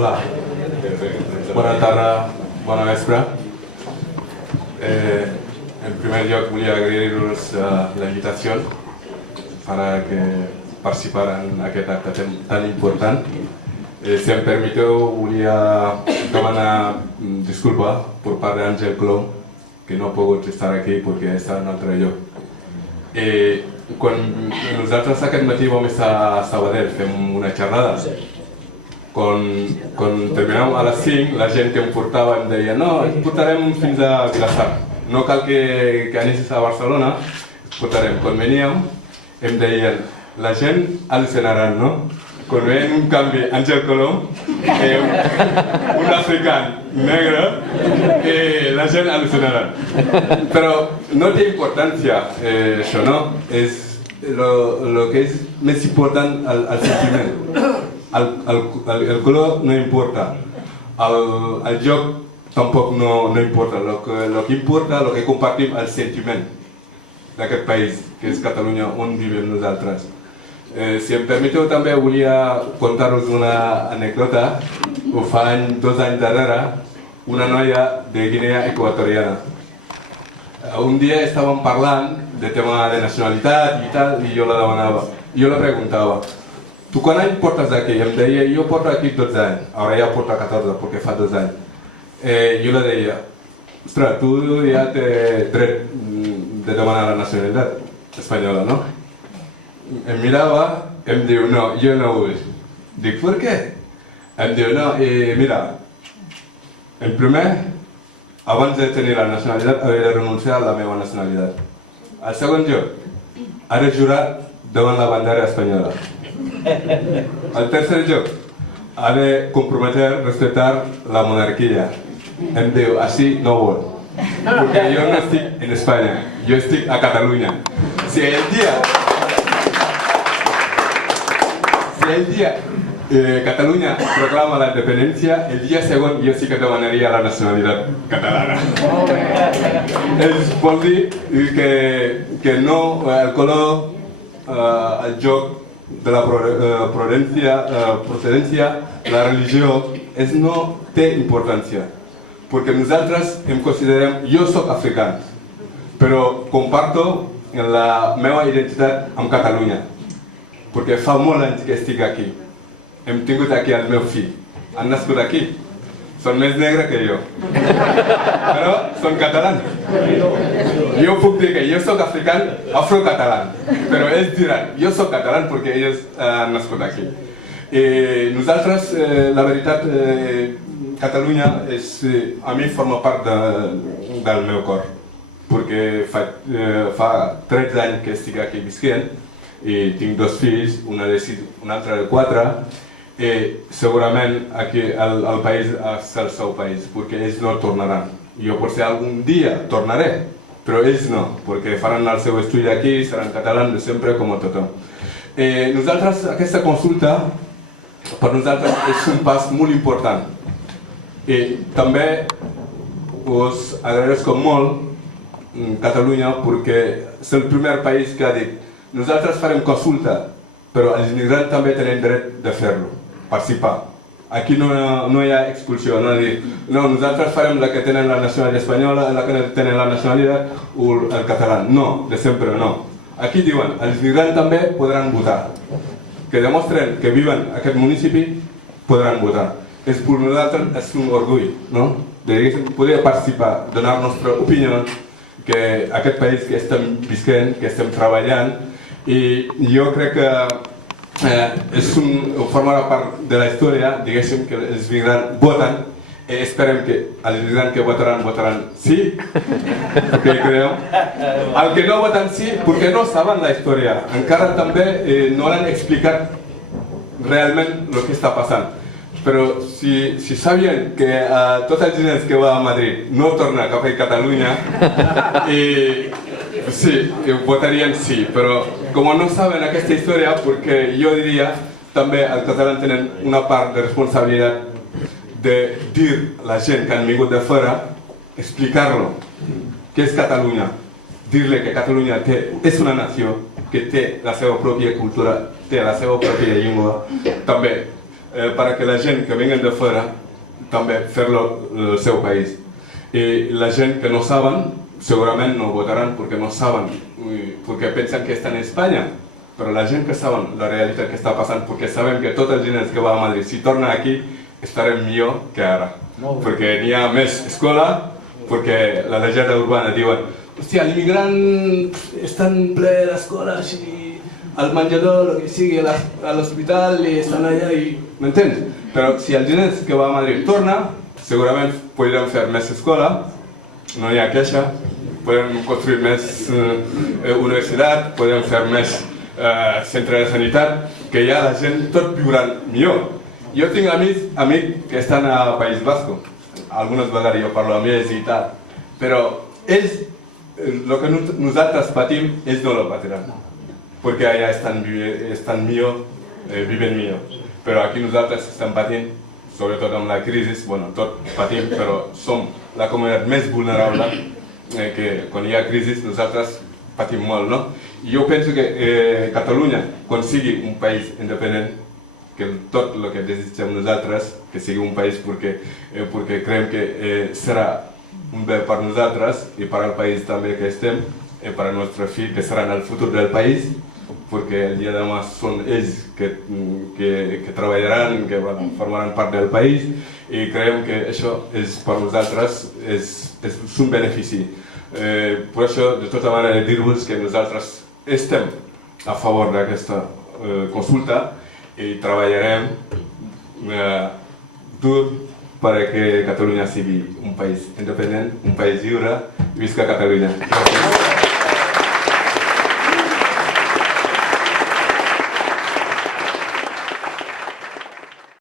Hola, bona tarda, bona vespre. En primer lloc volia agrair-vos la invitació para que participar en aquest acte tan important. Si em permeteu, volia demanar disculpa per part d'Àngel Colom, que no ha pogut estar aquí perquè està en un altre lloc. Quan nosaltres aquest matí vam estar a Sabadell, fem una xerrada. Quan terminàvem a les 5, la gent que em portava em deia no, et portarem fins a Vilassar, no cal que anessis a Barcelona, et portarem. Quan veníem em deien, la gent al·lucinarà, no? Quan veien un canvi, Àngel Colom, un africà negre, la gent al·lucinarà. Però no té importància això, no? El que és més important el sentiment. El color no importa, el joc tampoc no importa. El que importa, el que compartim, el sentiment d'aquest país, que és Catalunya, on vivim nosaltres. Si em permeteu, també volia contar-vos una anècdota. Ho fa 2 anys darrere, una noia de Guinea Equatoriana. Un dia estàvem parlant de tema de nacionalitat i tal, i jo la demanava, jo la preguntava, tu quan anys portes aquí? Em deia, jo porto aquí 12 anys, ara ja porto 14 perquè fa 2 anys. Jo la deia, ostres, tu ja té dret de demanar la nacionalitat espanyola, no? Em mirava, em diu, no, jo no vull. Dic, per què? Em diu, no, mira, en primer, abans de tenir la nacionalitat, havia de renunciar a la meva nacionalitat. Al segon lloc, ha de jurar davant la bandera espanyola. Al tercer lloc, ha de comprometer a respetar la monarquia. Em diu, així no vol. Perquè jo no estic en Espanya, jo estic a Catalunya. Si el dia Catalunya proclama la independència, el dia següent jo sí que demanaria la nacionalitat catalana. Vol dir que no, el color, el joc de la procedència, la religió, no té importància. Perquè nosaltres em considerem, jo soc africà, però comparto la meva identitat amb Catalunya. Perquè fa molt anys que estic aquí. Hem tingut aquí el meu fill. Han nascut aquí. Són més negres que jo. Però són catalans. Jo puc dir que jo soc africà, afrocatalà. Però ells diran, jo soc català perquè ells han nascut aquí. Nosaltres, la veritat, Catalunya a mi forma part del meu cor. Perquè fa 13 anys que estic aquí visquent i tinc 2 fills, un altre de 4. Segurament aquí el país és el seu país, perquè ells no tornaran. Jo potser algun dia tornaré, però ells no, perquè faran el seu estudi aquí, seran catalans de sempre com a tothom. Nosaltres, aquesta consulta, per nosaltres és un pas molt important. També us agraeixo molt Catalunya perquè és el primer país que ha dit nosaltres farem consulta, però els immigrants també tenen dret de fer-lo, participar. Aquí no hi ha expulsió, no dir, no, nosaltres farem la que tenen la nacionalitat espanyola, la que tenen la nacionalitat o el català. No, de sempre no. Aquí diuen, els immigrants també podran votar. Que demostren que viuen en aquest municipi, podran votar. Per nosaltres és un orgull, no? De poder participar, donar la nostra opinió, que aquest país que estem visquent, que estem treballant, i jo crec que formarà part de la història, diguéssim, que els immigrants voten, i esperem que els immigrants que votaran sí, perquè creu. El que no voten sí, perquè no saben la història, encara també no l'han explicat realment el que està passant. Però si sabien que tots els diners que va a Madrid no torna cap a Catalunya, sí, votarien sí, però com no saben aquesta història, perquè jo diria també els catalans tenen una part de responsabilitat de dir a la gent que han vingut de fora, explicar-lo què és Catalunya, dir-li que Catalunya és una nació que té la seva pròpia cultura, té la seva pròpia llengua, també para que la gent que vengan de fuera també fer-lo el seu país. I la gent que no saben, segurament no votaran perquè no saben, perquè pensen que estan en Espanya, però la gent que saben la realitat que està passant, perquè sabem que tots els diners que va a Madrid, si torna aquí, estarem millor que ara. Perquè n'hi ha més escola, perquè la llegenda urbana diuen hòstia, l'immigrant està en ple l'escola, així, al menjador, el que sigui, a l'hospital, i estan allà i... M'entens? Però si els diners que va a Madrid torna, segurament podrem fer més escola, no hi ha queixa, podem construir més universitat, podem fer més centre de sanitat, que ja la gent tot viurà millor. Jo tinc amics que estan al País Basco, algunes vegades jo parlo amb ells i tal, però ells, el que nosaltres patim, ells no ho patiran, perquè allà estan millor, viven millor. Però aquí nosaltres estem patint, sobretot amb la crisi, bueno, tot patim, però som la comunitat més vulnerable, que quan hi ha crisi nosaltres patim molt, no? I jo penso que Catalunya, quan sigui un país independent, que tot el que desitgem nosaltres, que sigui un país perquè creiem que serà un bé per nosaltres i per al país també que estem, i per al nostre fill, que seran el futur del país, perquè el dia de demà són ells que treballaran, que formaran part del país, i creiem que això per nosaltres és un benefici. Per això, de tota manera, dir-vos que nosaltres estem a favor d'aquesta consulta i treballarem dur perquè Catalunya sigui un país independent, un país lliure, i visca Catalunya. Gràcies.